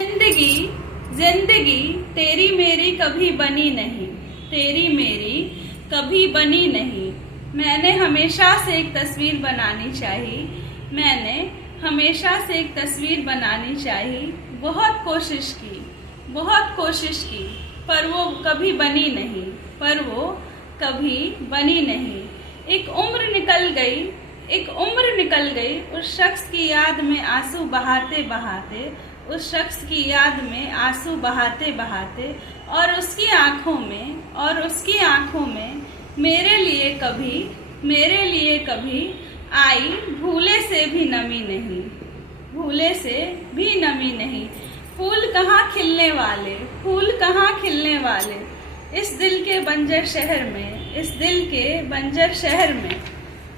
जिंदगी जिंदगी तेरी मेरी कभी बनी नहीं, तेरी मेरी कभी बनी नहीं। मैंने हमेशा से एक तस्वीर बनानी चाहिए, मैंने हमेशा से एक तस्वीर बनानी चाहिए। बहुत कोशिश की, बहुत कोशिश की, पर वो कभी बनी नहीं, पर वो कभी बनी नहीं। एक उम्र निकल गई, एक उम्र निकल गई, उस शख्स की याद में आंसू बहाते बहाते, उस शख्स की याद में आंसू बहाते बहाते, और उसकी आंखों में, और उसकी आंखों में मेरे लिए कभी आई भूले से भी नमी नहीं, भूले से भी नमी नहीं। फूल कहाँ खिलने वाले, फूल कहाँ खिलने वाले, इस दिल के बंजर शहर में, इस दिल के बंजर शहर में।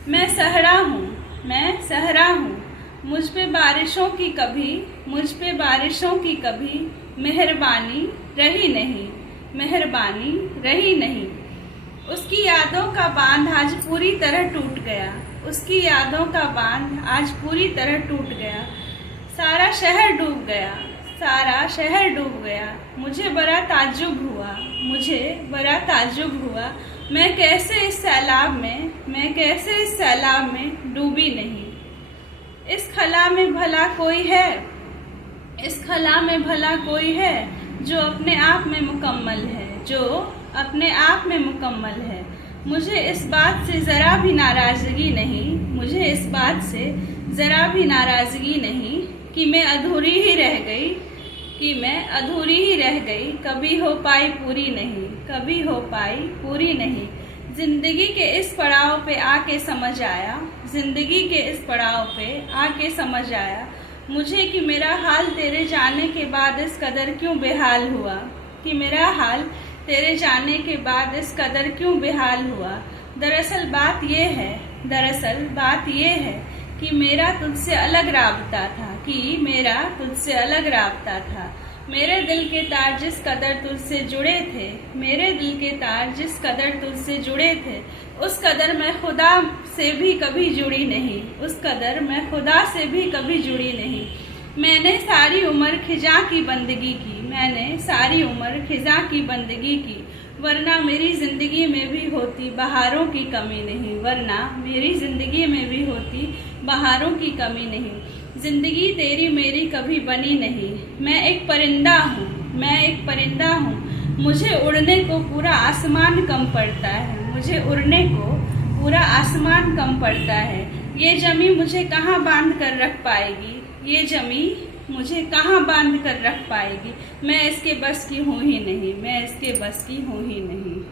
मैं सहरा हूँ, मैं सहरा हूँ, मुझ पे बारिशों की कभी, मुझ पे बारिशों की कभी मेहरबानी रही नहीं, मेहरबानी रही नहीं। उसकी यादों का बांध आज पूरी तरह टूट गया, उसकी यादों का बांध आज पूरी तरह टूट गया। सारा शहर डूब गया, सारा शहर डूब गया। मुझे बड़ा ताज्जुब हुआ, मुझे बड़ा ताज्जुब हुआ, मैं कैसे इस सैलाब में, मैं कैसे इस सैलाब में डूबी नहीं। इस खला में भला कोई है, इस खला में भला कोई है, जो अपने आप में मुकम्मल है, जो अपने आप में मुकम्मल है। मुझे इस बात से ज़रा भी नाराज़गी नहीं, मुझे इस बात से ज़रा भी नाराज़गी नहीं कि मैं अधूरी ही रह गई, कि मैं अधूरी ही रह गई, कभी हो पाई पूरी नहीं, कभी हो पाई पूरी नहीं। जिंदगी के इस पड़ाव पे आके समझ आया, जिंदगी के इस पड़ाव पे आके समझ आया मुझे कि मेरा हाल तेरे जाने के बाद इस कदर क्यों बेहाल हुआ, कि मेरा हाल तेरे जाने के बाद इस कदर क्यों बेहाल हुआ। दरअसल बात ये है, दरअसल बात ये है कि मेरा तुझसे अलग राबता था, कि मेरा तुझसे अलग राबता था। मेरे दिल के तार जिस कदर तुझसे जुड़े थे, मेरे दिल के तार जिस कदर तुझसे जुड़े थे, उस कदर मैं खुदा से भी कभी जुड़ी नहीं, उस कदर मैं खुदा से भी कभी जुड़ी नहीं। मैंने सारी उम्र खिजा की बंदगी की, मैंने सारी उम्र खिजा की बंदगी की, वरना मेरी जिंदगी में भी होती बहारों की कमी नहीं, वरना मेरी जिंदगी में भी होती बहारों की कमी नहीं। जिंदगी तेरी मेरी कभी बनी नहीं। मैं एक परिंदा हूँ, मैं एक परिंदा हूँ, मुझे उड़ने को पूरा आसमान कम पड़ता है, मुझे उड़ने को पूरा आसमान कम पड़ता है। ये जमी मुझे कहाँ बांध कर रख पाएगी, ये जमी मुझे कहाँ बांध कर रख पाएगी। मैं इसके बस की हूँ ही नहीं, मैं इसके बस की हूँ ही नहीं।